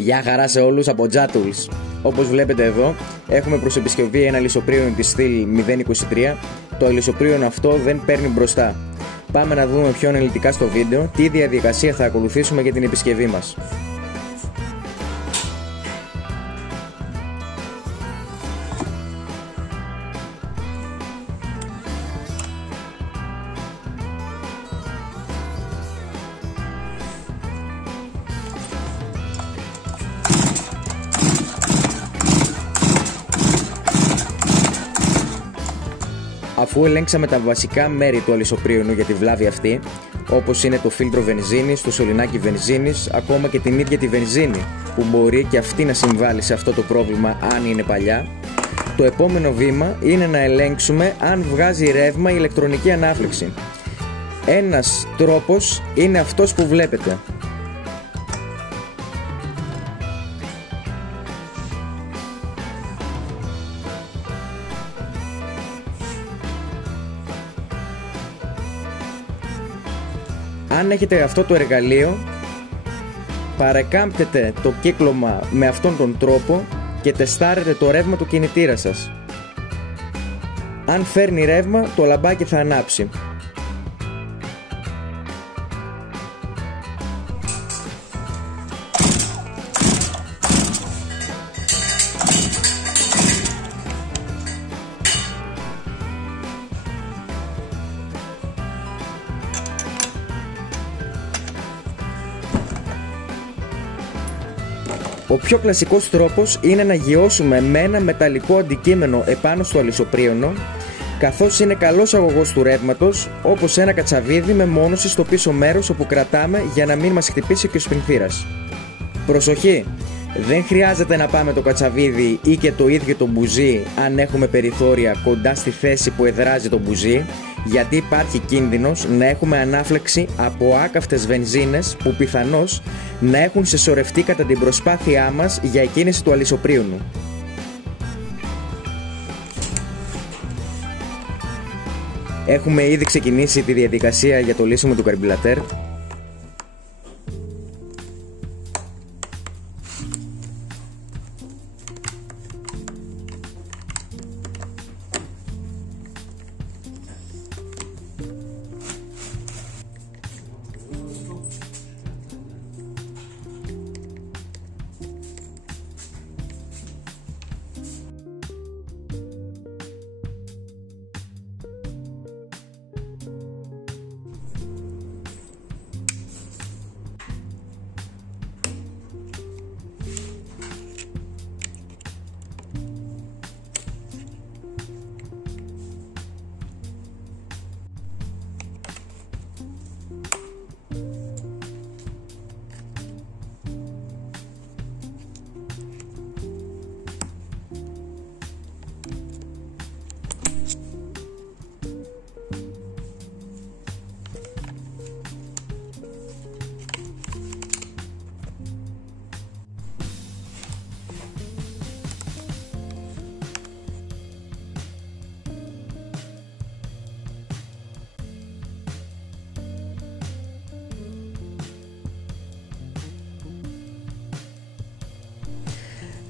Γεια χαρά σε όλους από Jatools. Όπως βλέπετε εδώ, έχουμε προς επισκευή ένα λησοπρίωνο της στυλ 023. Το λησοπρίωνο αυτό δεν παίρνει μπροστά. Πάμε να δούμε πιο αναλυτικά στο βίντεο τι διαδικασία θα ακολουθήσουμε για την επισκευή μας. Αφού ελέγξαμε τα βασικά μέρη του αλυσοπρίωνου για τη βλάβη αυτή, όπως είναι το φίλτρο βενζίνης, το σωληνάκι βενζίνης, ακόμα και την ίδια τη βενζίνη που μπορεί και αυτή να συμβάλλει σε αυτό το πρόβλημα αν είναι παλιά, το επόμενο βήμα είναι να ελέγξουμε αν βγάζει ρεύμα η ηλεκτρονική ανάφλεξη. Ένας τρόπος είναι αυτός που βλέπετε. Αν έχετε αυτό το εργαλείο, παρεκάμπτετε το κύκλωμα με αυτόν τον τρόπο και τεστάρετε το ρεύμα του κινητήρα σας. Αν φέρνει ρεύμα, το λαμπάκι θα ανάψει. Ο πιο κλασικός τρόπος είναι να γιώσουμε με ένα μεταλλικό αντικείμενο επάνω στο αλυσοπρίωνο, καθώς είναι καλός αγωγός του ρεύματος, όπως ένα κατσαβίδι με μόνωση στο πίσω μέρος όπου κρατάμε για να μην μας χτυπήσει και ο σπινθήρας. Προσοχή! Δεν χρειάζεται να πάμε το κατσαβίδι ή και το ίδιο το μπουζί αν έχουμε περιθώρια κοντά στη θέση που εδράζει το μπουζί, γιατί υπάρχει κίνδυνος να έχουμε ανάφλεξη από άκαυτες βενζίνες που πιθανώς να έχουν συσσωρευτεί κατά την προσπάθειά μας για εκκίνηση του αλυσοπρίωνου. Έχουμε ήδη ξεκινήσει τη διαδικασία για το λύσιμο του καρμπιλατέρ.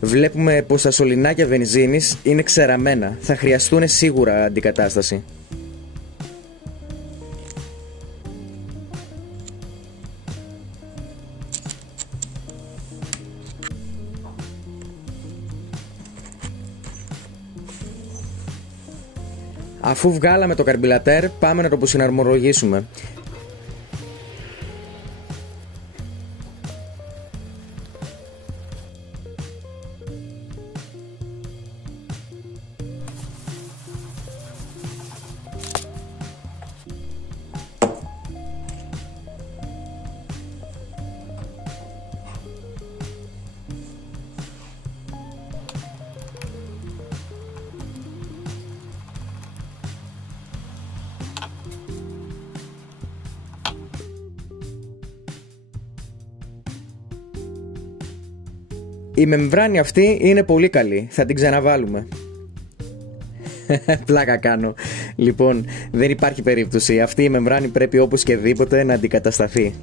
Βλέπουμε πως τα σωληνάκια βενζίνης είναι ξεραμένα. Θα χρειαστούν σίγουρα αντικατάσταση. Αφού βγάλαμε το καρμπιλατέρ, πάμε να το συναρμολογήσουμε. Η μεμβράνη αυτή είναι πολύ καλή, θα την ξαναβάλουμε. Πλάκα κάνω. Λοιπόν, δεν υπάρχει περίπτωση. Αυτή η μεμβράνη πρέπει όπως και δίποτε να αντικατασταθεί.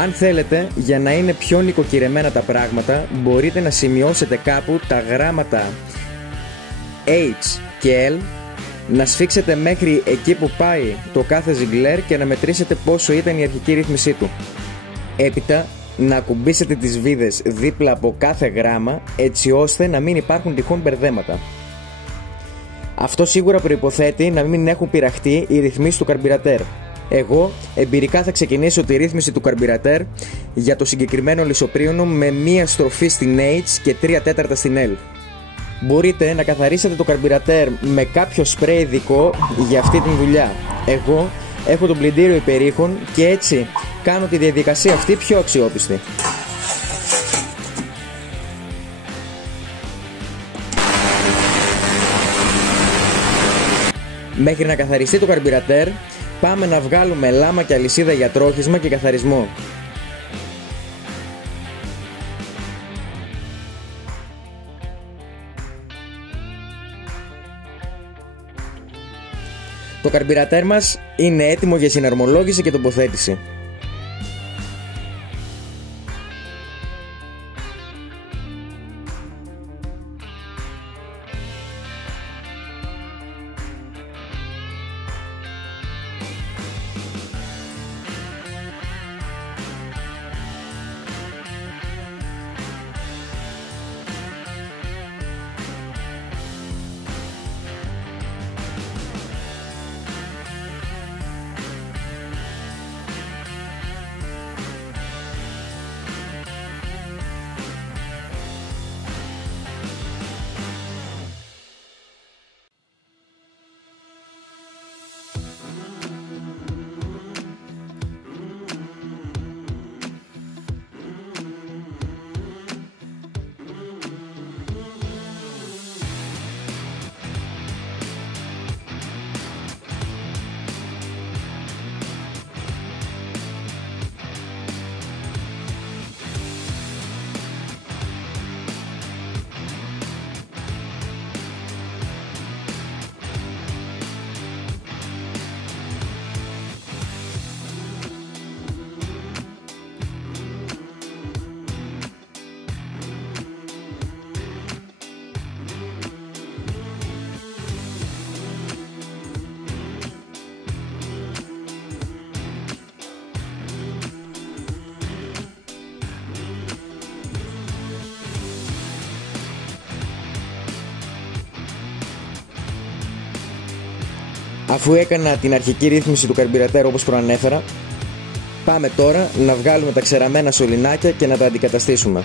Αν θέλετε, για να είναι πιο νοικοκυρεμένα τα πράγματα, μπορείτε να σημειώσετε κάπου τα γράμματα H και L, να σφίξετε μέχρι εκεί που πάει το κάθε ζιγκλέρ και να μετρήσετε πόσο ήταν η αρχική ρύθμισή του. Έπειτα, να ακουμπήσετε τις βίδες δίπλα από κάθε γράμμα, έτσι ώστε να μην υπάρχουν τυχόν μπερδέματα. Αυτό σίγουρα προϋποθέτει να μην έχουν πειραχτεί οι ρυθμίσεις του καρμπυρατέρ. Εγώ εμπειρικά θα ξεκινήσω τη ρύθμιση του καρμπυρατέρ για το συγκεκριμένο λυσοπρίωνο με μία στροφή στην H και 3/4 στην L. Μπορείτε να καθαρίσετε το καρμπυρατέρ με κάποιο σπρέι ειδικό για αυτή την δουλειά. Εγώ έχω το πλυντήριο υπερήχων και έτσι κάνω τη διαδικασία αυτή πιο αξιόπιστη. Μέχρι να καθαριστεί το καρμπυρατέρ, πάμε να βγάλουμε λάμα και αλυσίδα για τρόχισμα και καθαρισμό. Το καρμπυρατέρ μας είναι έτοιμο για συναρμολόγηση και τοποθέτηση. Αφού έκανα την αρχική ρύθμιση του καρμπυρατέρ όπως προανέφερα, πάμε τώρα να βγάλουμε τα ξεραμένα σωληνάκια και να τα αντικαταστήσουμε.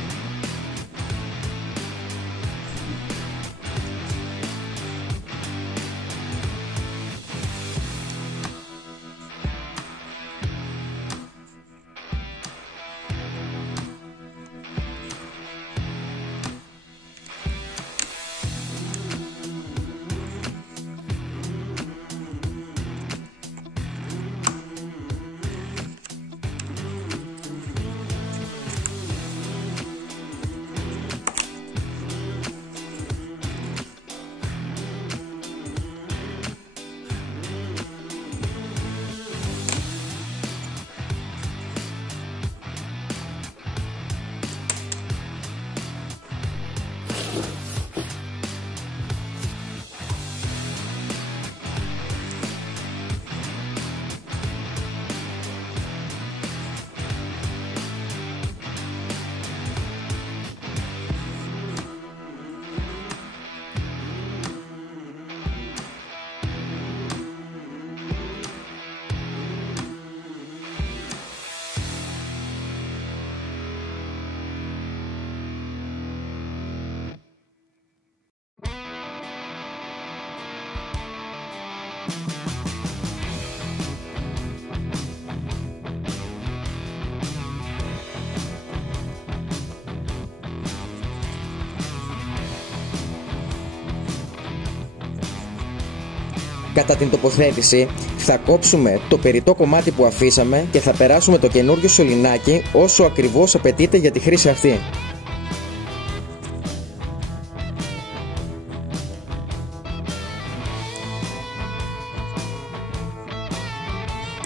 Κατά την τοποθέτηση θα κόψουμε το περιττό κομμάτι που αφήσαμε και θα περάσουμε το καινούριο σωληνάκι όσο ακριβώς απαιτείται για τη χρήση αυτή.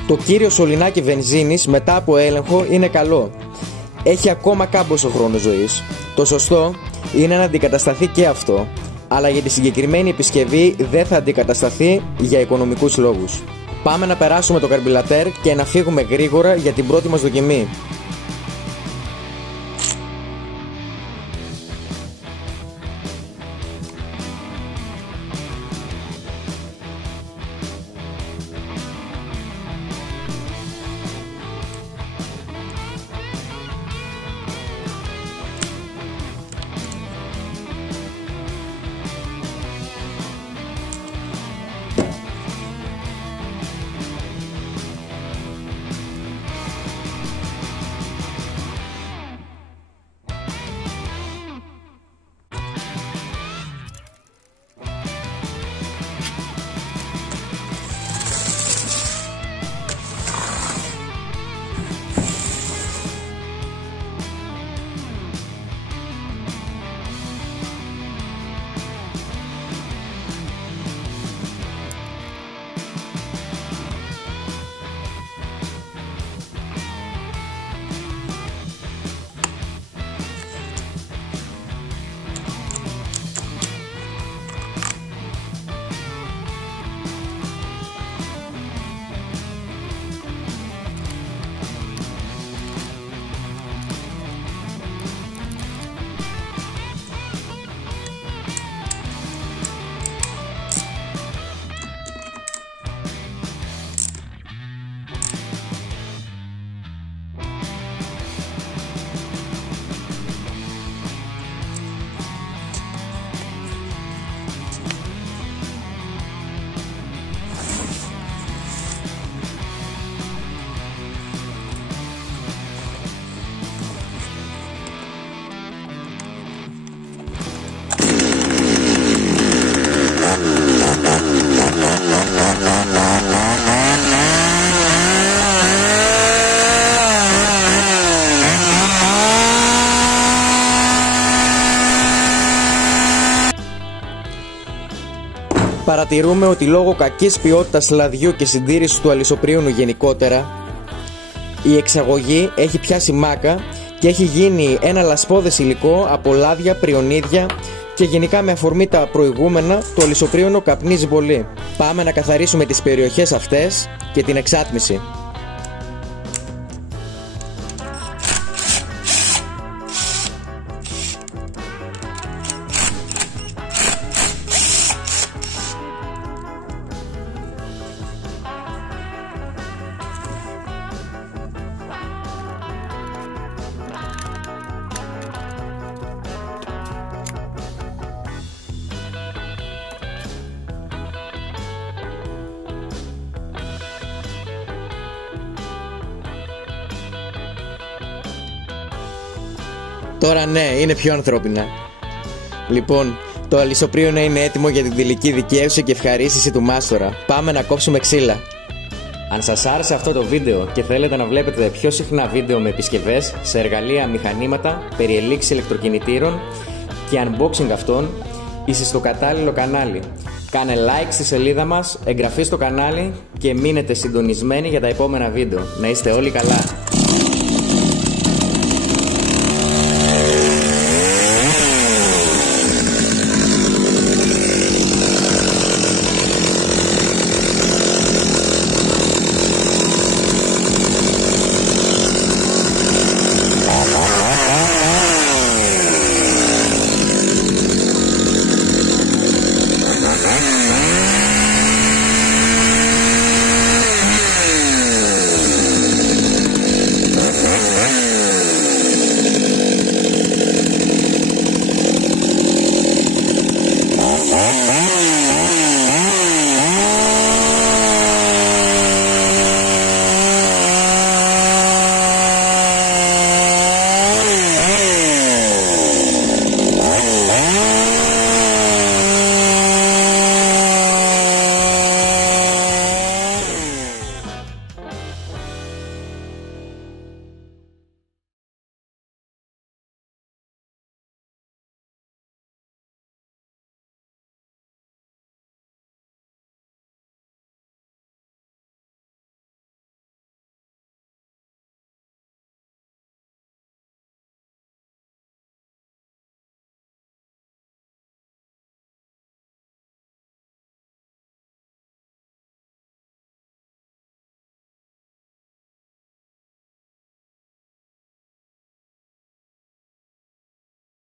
Το κύριο σωληνάκι βενζίνης μετά από έλεγχο είναι καλό. Έχει ακόμα κάμποσο χρόνο ζωής. Το σωστό είναι να αντικατασταθεί και αυτό, αλλά για τη συγκεκριμένη επισκευή δεν θα αντικατασταθεί για οικονομικούς λόγους. Πάμε να περάσουμε το καρμπυλατέρ και να φύγουμε γρήγορα για την πρώτη μας δοκιμή. Παρατηρούμε ότι λόγω κακής ποιότητας λαδιού και συντήρησης του αλυσοπρίωνου γενικότερα, η εξαγωγή έχει πιάσει μάκα και έχει γίνει ένα λασπώδες υλικό από λάδια, πριονίδια και γενικά με αφορμή τα προηγούμενα το αλυσοπρίωνο καπνίζει πολύ. Πάμε να καθαρίσουμε τις περιοχές αυτές και την εξάτμιση. Τώρα ναι, είναι πιο ανθρώπινα. Λοιπόν, το αλυσοπρίωνο είναι έτοιμο για την τελική δικαίωση και ευχαρίστηση του μάστορα. Πάμε να κόψουμε ξύλα. Αν σας άρεσε αυτό το βίντεο και θέλετε να βλέπετε πιο συχνά βίντεο με επισκευές σε εργαλεία, μηχανήματα, περιελήξεις ηλεκτροκινητήρων και unboxing αυτών, είσαι στο κατάλληλο κανάλι. Κάνε like στη σελίδα μας, εγγραφή στο κανάλι και μείνετε συντονισμένοι για τα επόμενα βίντεο. Να είστε όλοι καλά.